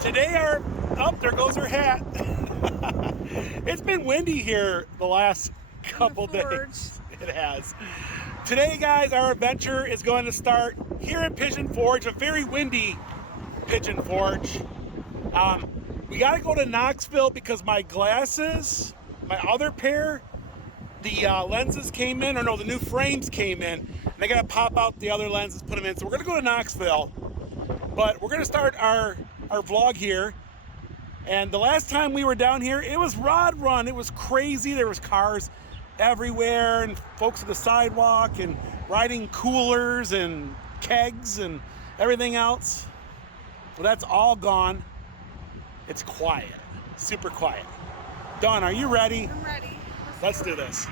Today there goes her hat. It's been windy here the last couple days. It has. Today, guys, our adventure is going to start here in Pigeon Forge, a very windy Pigeon Forge. We got to go to Knoxville because my glasses, my other pair, the lenses came in, or no, the new frames came in, and I got to pop out the other lenses, put them in. So we're going to go to Knoxville, but we're going to start our vlog here. And the last time we were down here, it was rod run. It was crazy. There was cars everywhere and folks at the sidewalk and riding coolers and kegs and everything else. Well, that's all gone. It's quiet, super quiet. Dawn, are you ready? I'm ready. Let's do this.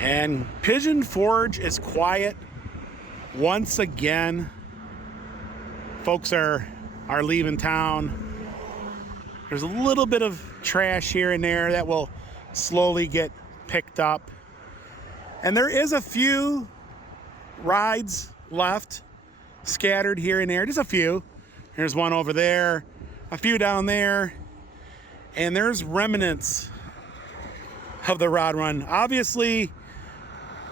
And Pigeon Forge is quiet once again. Folks are leaving town. There's a little bit of trash here and there that will slowly get picked up. And there is a few rides left, scattered here and there, just a few. There's one over there, a few down there, and there's remnants of the rod run. Obviously,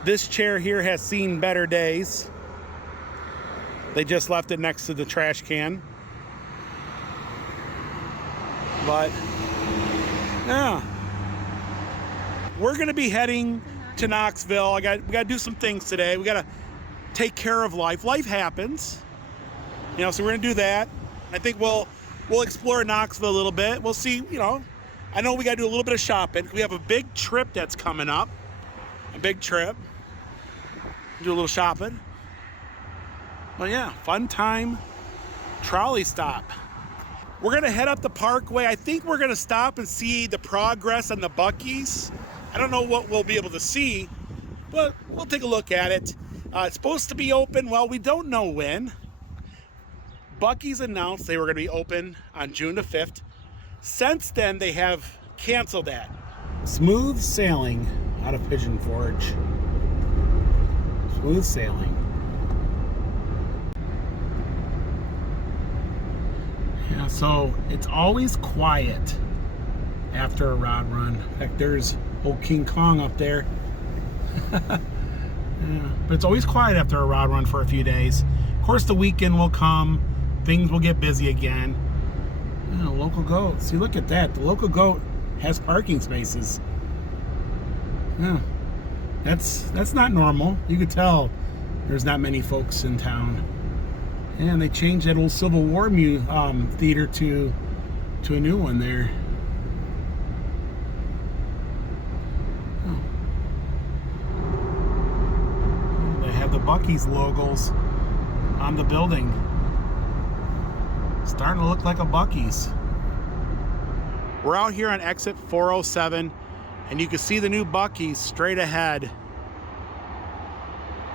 this chair here has seen better days. They just left it next to the trash can. But, yeah. We're gonna be heading to Knoxville. We gotta do some things today. We gotta take care of life. Life happens. You know, so we're gonna do that. I think we'll explore Knoxville a little bit. We'll see, you know. I know we gotta do a little bit of shopping. We have a big trip that's coming up. A big trip. Do a little shopping. Well, yeah, fun time trolley stop. We're gonna head up the Parkway. I think we're gonna stop and see the progress on the Buc-ees. I don't know what we'll be able to see, but we'll take a look at it. It's supposed to be open, well, we don't know when. Buc-ees announced they were gonna be open on June the 5th. Since then, they have canceled that. Smooth sailing out of Pigeon Forge. Smooth sailing. Yeah, so it's always quiet after a rod run. In fact, there's old King Kong up there. Yeah, but it's always quiet after a rod run for a few days. Of course, the weekend will come. Things will get busy again. Yeah, local goat. See, look at that. The local goat has parking spaces. Yeah. That's not normal. You could tell there's not many folks in town. And they changed that old Civil War theater to a new one there. Oh. They have the Buc-ee's logos on the building. Starting to look like a Buc-ee's. We're out here on exit 407. And you can see the new Buc-ee's straight ahead.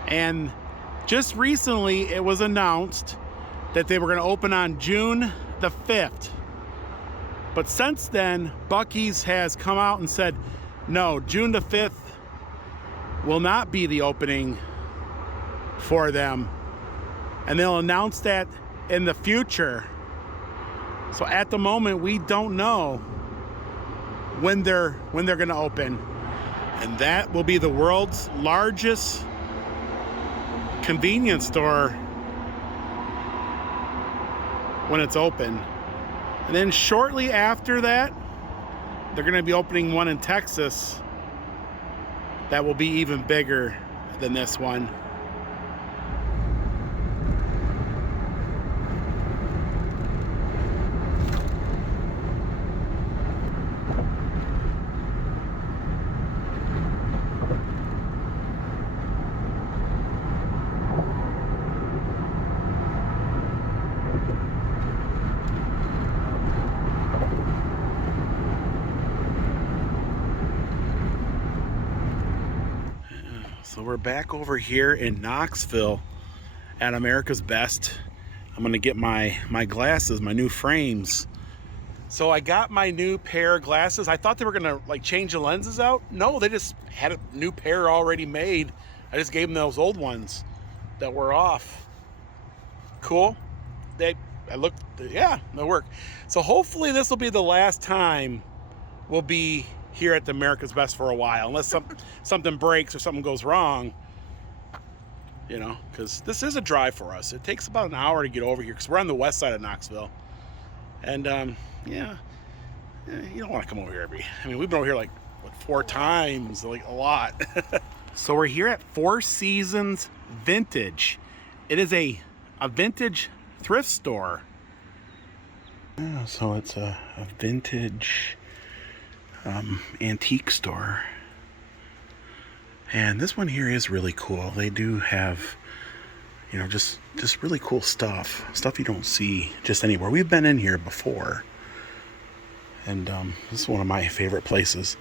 And just recently it was announced that they were going to open on June the 5th. But since then, Buc-ee's has come out and said, no, June the 5th will not be the opening for them. And they'll announce that in the future. So at the moment, we don't know when they're going to open, and that will be the world's largest convenience store when it's open. And then shortly after that, they're going to be opening one in Texas that will be even bigger than this one. So we're back over here in Knoxville, at America's Best. I'm gonna get my glasses, my new frames. So I got my new pair of glasses. I thought they were gonna like change the lenses out. No, they just had a new pair already made. I just gave them those old ones that were off. Cool. Yeah, they'll work. So hopefully this will be the last time we'll be here at the America's Best for a while, unless something breaks or something goes wrong. You know, because this is a drive for us. It takes about an hour to get over here because we're on the west side of Knoxville. And yeah, you don't want to come over here we've been over here like, what, 4 times, like a lot. So we're here at Four Seasons Vintage. It is a vintage thrift store. Yeah, so it's a vintage antique store. And this one here is really cool. They do have, you know, just really cool stuff you don't see just anywhere. We've been in here before, and this is one of my favorite places.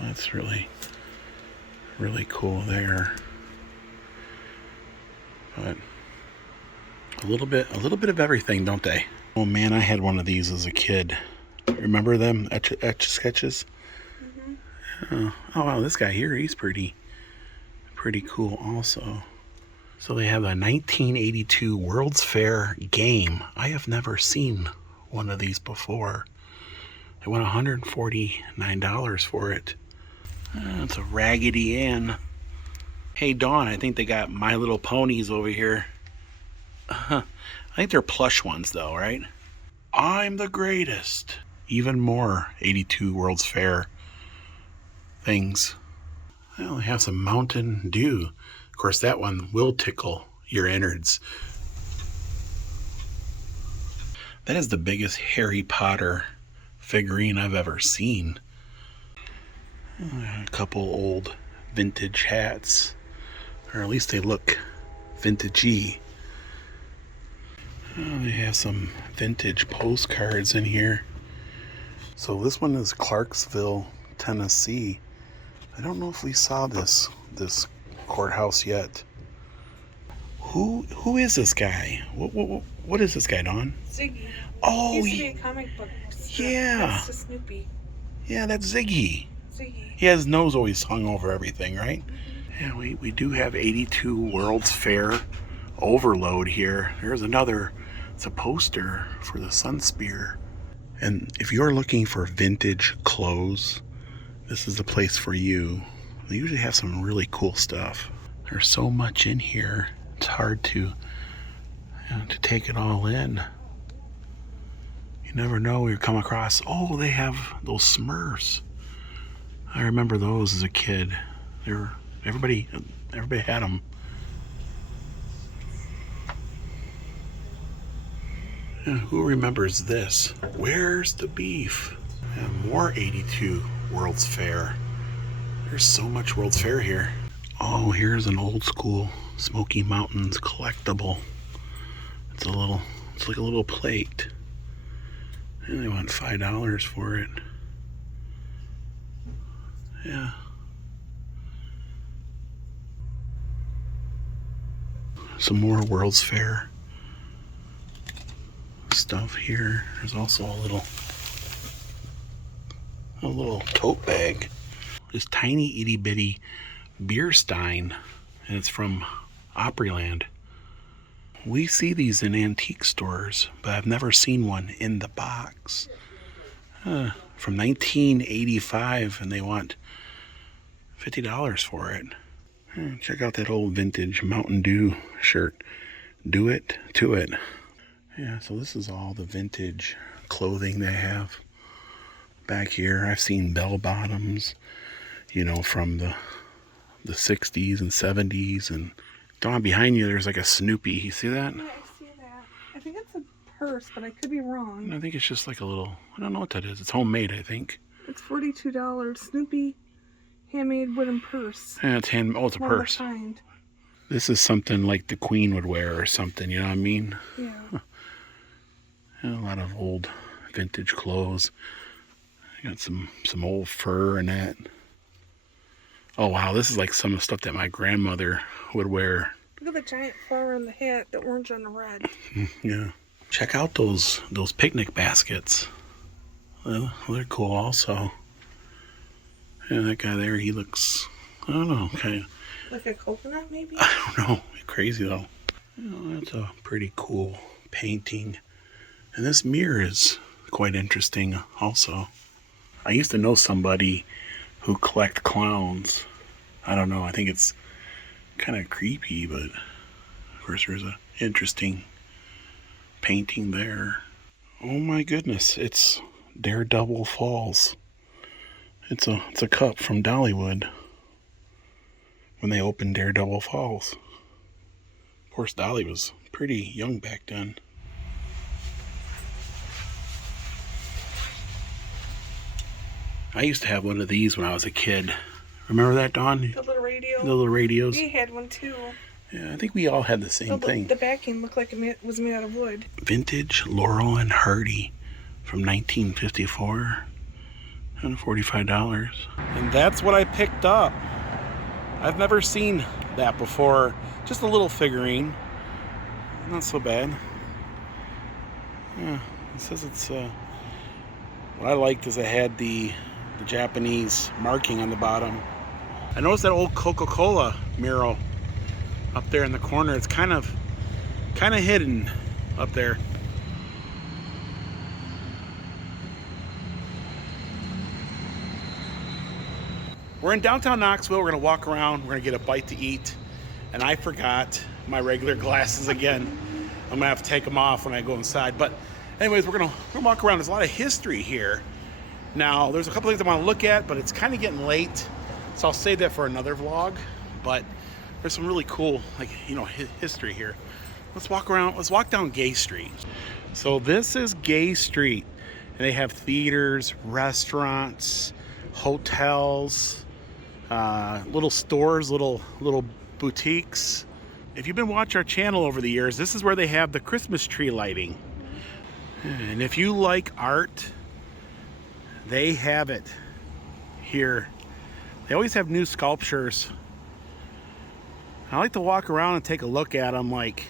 That's really cool there. But a little bit of everything, don't they? Oh man, I had one of these as a kid. Remember them etch sketches? Oh wow, this guy here, he's pretty cool also. So they have a 1982 World's Fair game. I have never seen one of these before. They went $149 for it. It's a Raggedy Ann. Hey Dawn, I think they got My Little Ponies over here. I think they're plush ones though, right? I'm the greatest. Even more 82 World's Fair things. Well, they have some Mountain Dew. Of course, that one will tickle your innards. That is the biggest Harry Potter figurine I've ever seen. A couple old vintage hats, or at least they look vintagey. They have some vintage postcards in here. So this one is Clarksville, Tennessee. I don't know if we saw this courthouse yet. Who is this guy? What is this guy, Dawn? Ziggy. Oh, he used to be a comic book strip. Yeah. That's just Snoopy. Yeah, that's Ziggy. Ziggy. He has his nose always hung over everything, right? Yeah, we do have 82 World's Fair overload here. There's another. It's a poster for the Sun Spear. And if you're looking for vintage clothes, this is the place for you. They usually have some really cool stuff. There's so much in here. It's hard to take it all in. You never know where you come across. Oh, they have those Smurfs. I remember those as a kid. Everybody had them. Yeah, who remembers this? Where's the beef? And more 82 World's Fair. There's so much World's Fair here. Oh, here's an old school Smoky Mountains collectible. It's like a little plate. And they want $5 for it. Yeah. Some more World's Fair stuff here. There's also a little tote bag. This tiny itty bitty beer stein, and it's from Opryland. We see these in antique stores, but I've never seen one in the box. From 1985, and they want $50 for it. Check out that old vintage Mountain Dew shirt. Do it to it. Yeah, so this is all the vintage clothing they have back here. I've seen bell bottoms, you know, from the 60s and 70s. And Dawn, behind you, there's like a Snoopy. You see that? Yeah, I see that. I think it's a purse, but I could be wrong. I think it's just like a little, I don't know what that is. It's homemade, I think. It's $42. Snoopy handmade wooden purse. Yeah, it's a purse. This is something like the Queen would wear or something, you know what I mean? Yeah. A lot of old vintage clothes. I got some old fur and that. Oh wow, this is like some of the stuff that my grandmother would wear. Look at the giant flower on the hat, the orange on the red. Yeah. Check out those picnic baskets. Well, they're cool also. Yeah, that guy there, he looks, I don't know, kind of. Like a coconut, maybe? I don't know. Crazy though. That's a pretty cool painting. And this mirror is quite interesting also. I used to know somebody who collect clowns. I don't know. I think it's kind of creepy, but of course there's a interesting painting there. Oh my goodness, it's Daredevil Falls. It's a cup from Dollywood when they opened Daredevil Falls. Of course, Dolly was pretty young back then. I used to have one of these when I was a kid. Remember that, Dawn? The little radio. The little radios. We had one too. Yeah, I think we all had the same thing. The backing looked like it was made out of wood. Vintage Laurel and Hardy from 1954. $145. And that's what I picked up. I've never seen that before. Just a little figurine. Not so bad. Yeah, it says it's what I liked is it had the Japanese marking on the bottom. I noticed that old Coca-Cola mural up there in the corner. It's kind of hidden up there. We're in downtown Knoxville. We're gonna walk around. We're gonna get a bite to eat. And I forgot my regular glasses again. I'm gonna have to take them off when I go inside. But anyways, we're gonna walk around. There's a lot of history here. Now, there's a couple things I want to look at, but it's kind of getting late, so I'll save that for another vlog. But there's some really cool, like, you know, history here. Let's walk around. Let's walk down Gay Street. So this is Gay Street, and they have theaters, restaurants, hotels, little stores, little boutiques. If you've been watching our channel over the years, this is where they have the Christmas tree lighting. And if you like art, they have it here. They always have new sculptures. I like to walk around and take a look at them. Like,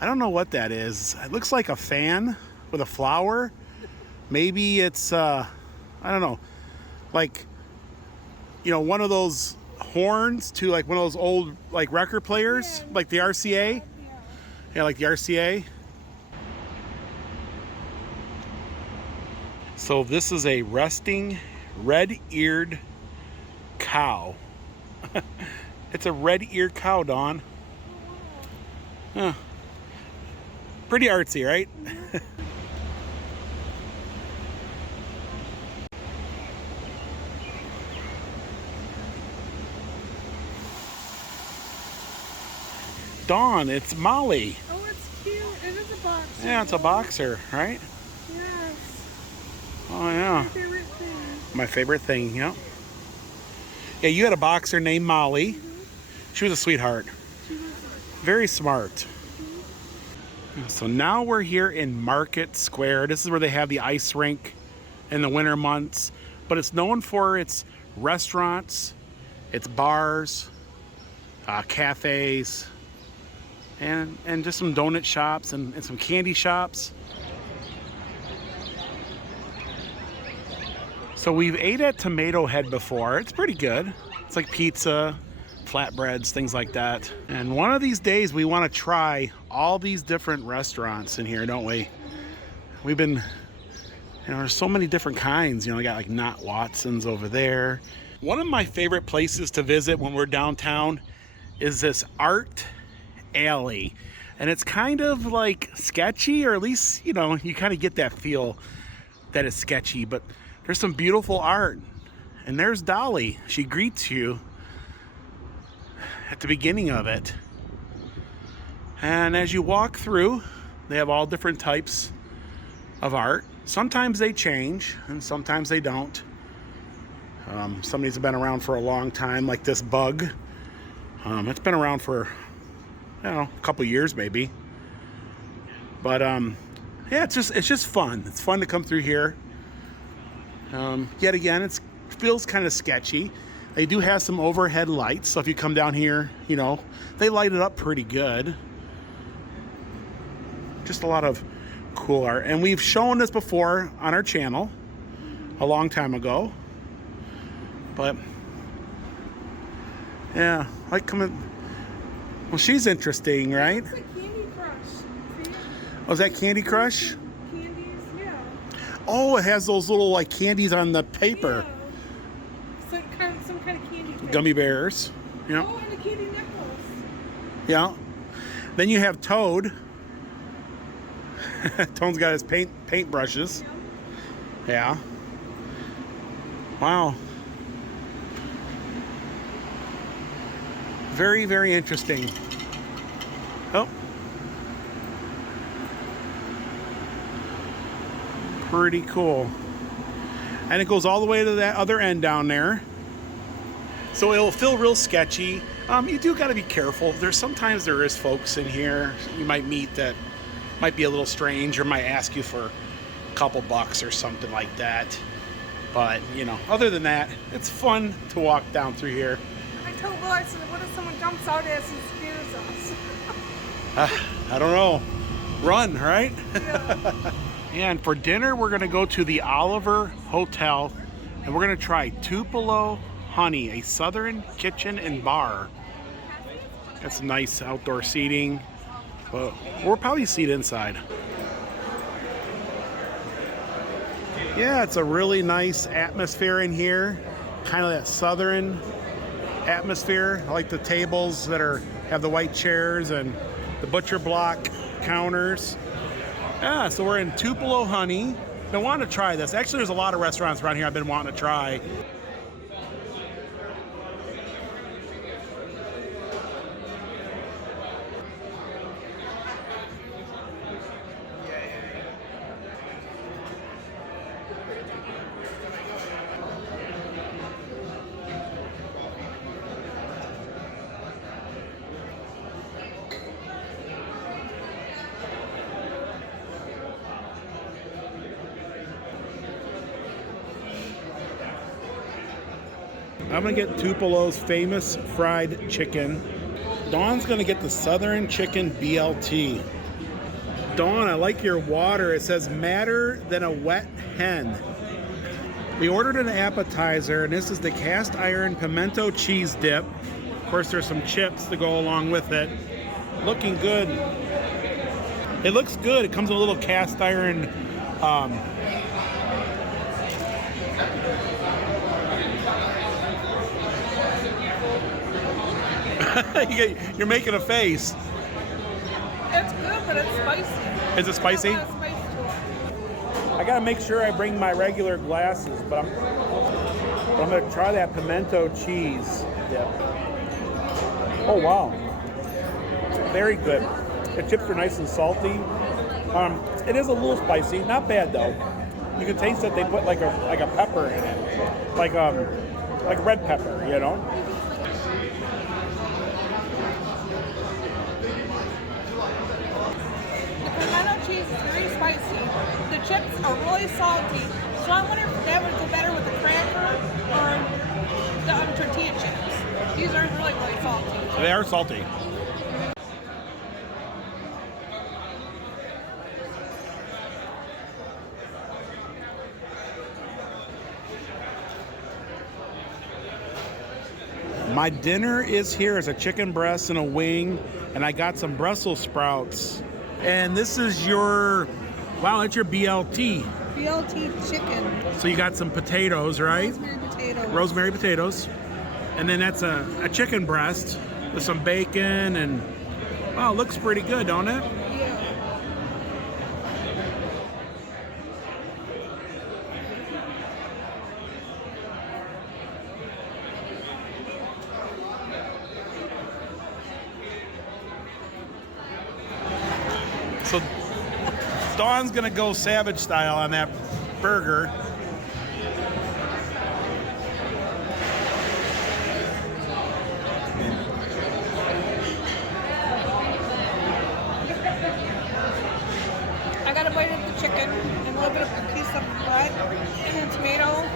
I don't know what that is. It looks like a fan with a flower. Maybe it's I don't know, like, you know, one of those horns to like one of those old like record players, like the RCA. Yeah, like the RCA. So this is a resting red-eared cow. It's a red-eared cow, Dawn. Huh. Pretty artsy, right? Dawn, it's Molly. Oh, it's cute. It is a boxer. Yeah, it's a boxer, right? Yes. Oh, yeah. My favorite thing. My favorite thing, yeah. Yeah, you had a boxer named Molly. She was a sweetheart. She was Very smart. So now we're here in Market Square. This is where they have the ice rink in the winter months. But it's known for its restaurants, its bars, cafes, and just some donut shops and some candy shops. So we've ate at Tomato Head before. It's pretty good. It's like pizza, flatbreads, things like that. And one of these days we want to try all these different restaurants in here, don't we? We've been, you know, there's so many different kinds. You know, we got like Not Watson's over there. One of my favorite places to visit when we're downtown is this art alley. And it's kind of like sketchy, or at least, you know, you kind of get that feel that it's sketchy, but there's some beautiful art. And there's Dolly. She greets you at the beginning of it. And as you walk through, they have all different types of art. Sometimes they change and sometimes they don't. Some of these have been around for a long time, like this bug. It's been around for, I don't know, a couple years maybe. But yeah, it's just fun. It's fun to come through here. Yet again, it feels kind of sketchy. They do have some overhead lights, so if you come down here, you know, they light it up pretty good. Just a lot of cool art. And we've shown this before on our channel a long time ago. But yeah, I like coming. Well, she's interesting, right? It's like Candy Crush. See? Oh, is that Candy Crush? Candies, yeah. Oh, it has those little like candies on the paper. Yeah. Some kind of candy thing. Gummy bears. Yeah. Oh, and a candy necklace. Yeah. Then you have Toad. Toad's got his paint brushes. Yeah. Wow. Very, very interesting. Oh. Pretty cool. And it goes all the way to that other end down there. So it'll feel real sketchy. You do got to be careful. Sometimes there is folks in here you might meet that might be a little strange or might ask you for a couple bucks or something like that. But, you know, other than that, it's fun to walk down through here. I told Will, I said, what if someone jumps out at us and scares us? I don't know. Run, right? Yeah. And for dinner, we're going to go to the Oliver Hotel, and we're going to try Tupelo Honey, a southern kitchen and bar. That's nice outdoor seating. Well, we'll probably seat inside. Yeah, it's a really nice atmosphere in here. Kind of that southern atmosphere. I like the tables that have the white chairs and the butcher block counters. Yeah, so we're in Tupelo Honey. Been wanting to try this. Actually, there's a lot of restaurants around here I've been wanting to try. I'm gonna get Tupelo's famous fried chicken. Dawn's gonna get the Southern Chicken BLT. Dawn, I like your water. It says madder than a wet hen. We ordered an appetizer, and this is the cast iron pimento cheese dip. Of course, there's some chips to go along with it. Looking good. It looks good. It comes in a little cast iron You're making a face. It's good, but it's spicy. Is it spicy? There's a lot of spice to it. I gotta make sure I bring my regular glasses, but I'm gonna try that pimento cheese dip. Oh wow, very good. The chips are nice and salty. It is a little spicy, not bad though. You can taste that they put like a pepper in it, like red pepper, you know. Cheese is very spicy. The chips are really salty. So I wonder if that would go better with the cracker or the tortilla chips. These are really, really salty. They are salty. My dinner is here. It's a chicken breast and a wing, and I got some Brussels sprouts. And this is your, wow, that's your BLT. BLT chicken. So you got some potatoes, right? Rosemary potatoes. Rosemary potatoes. And then that's a chicken breast with some bacon and, wow, it looks pretty good, don't it? Yeah. So Dawn's gonna go savage style on that burger. I got a bite of the chicken and a little bit of a piece of bread and then tomato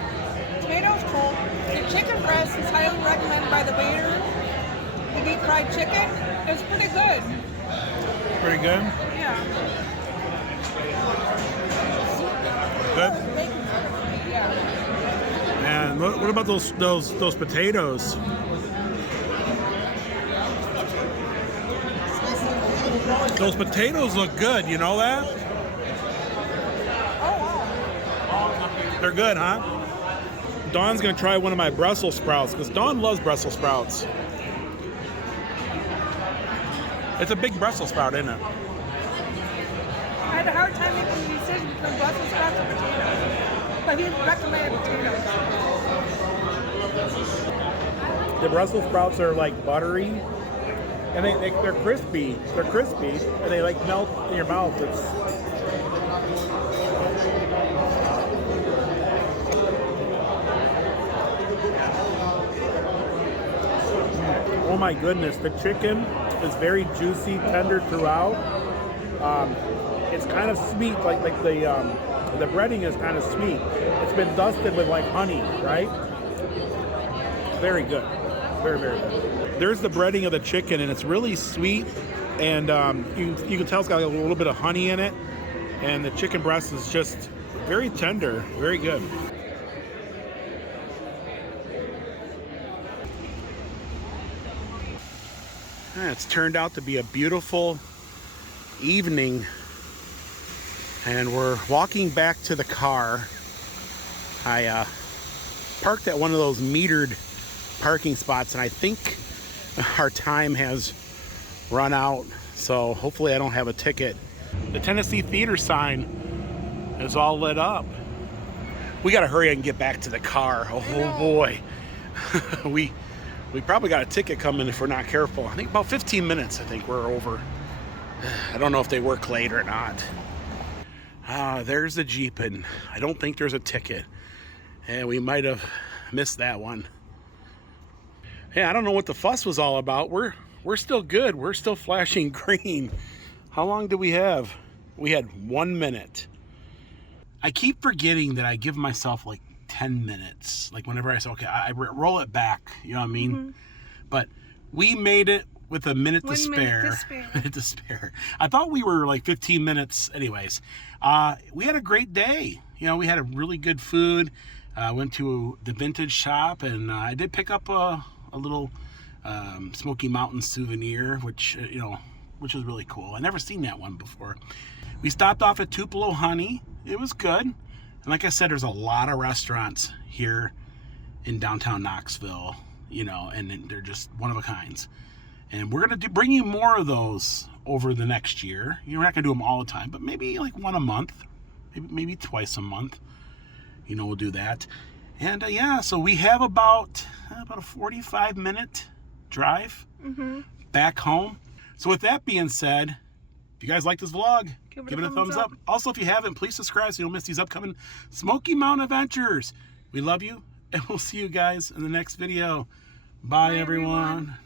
potatoes cold. The chicken breast is highly recommended by the waiter. The deep fried chicken is pretty good. Pretty good? Yeah. Good? Yeah. And what about those potatoes? Those potatoes look good, you know that? Oh, wow. They're good, huh? Dawn's gonna try one of my Brussels sprouts because Dawn loves Brussels sprouts. It's a big Brussels sprout, isn't it? I had a hard time making the decision between Brussels sprouts and potatoes. But he recommended potatoes. The Brussels sprouts are like buttery, and they're crispy. They're crispy, and they like melt in your mouth. It's oh my goodness, the chicken is very juicy, tender throughout. It's kind of sweet, like the breading is kind of sweet. It's been dusted with like honey, right? Very good, very good. There's the breading of the chicken, and it's really sweet, and you can tell it's got a little bit of honey in it, and the chicken breast is just very tender, very good. It's turned out to be a beautiful evening, and we're walking back to the car. I parked at one of those metered parking spots, and I think our time has run out, so hopefully I don't have a ticket. The Tennessee Theater sign is all lit up. We gotta hurry and get back to the car. Oh boy. We probably got a ticket coming if we're not careful. I think about 15 minutes, I think we're over. I don't know if they work late or not. There's the Jeep, and I don't think there's a ticket. And we might have missed that one. Yeah, I don't know what the fuss was all about. We're still good. We're still flashing green. How long do we have? We had 1 minute. I keep forgetting that I give myself like 10 minutes. Like whenever I say, okay, I roll it back, you know what I mean? Mm-hmm. But we made it with a minute to spare. Minute to spare. I thought we were like 15 minutes anyways. We had a great day. You know, we had a really good food. Went to the vintage shop, and I did pick up a little Smoky Mountain souvenir, which was really cool. I never seen that one before. We stopped off at Tupelo Honey. It was good. And like I said, there's a lot of restaurants here in downtown Knoxville, you know, and they're just one of a kinds. And we're going to bring you more of those over the next year. We're not going to do them all the time, but maybe like one a month, maybe twice a month. You know, we'll do that. And yeah, so we have about a 45-minute drive back home. So with that being said, if you guys like this vlog, give it a thumbs up. Also, if you haven't, please subscribe so you don't miss these upcoming Smoky Mountain adventures. We love you, and we'll see you guys in the next video. Bye everyone.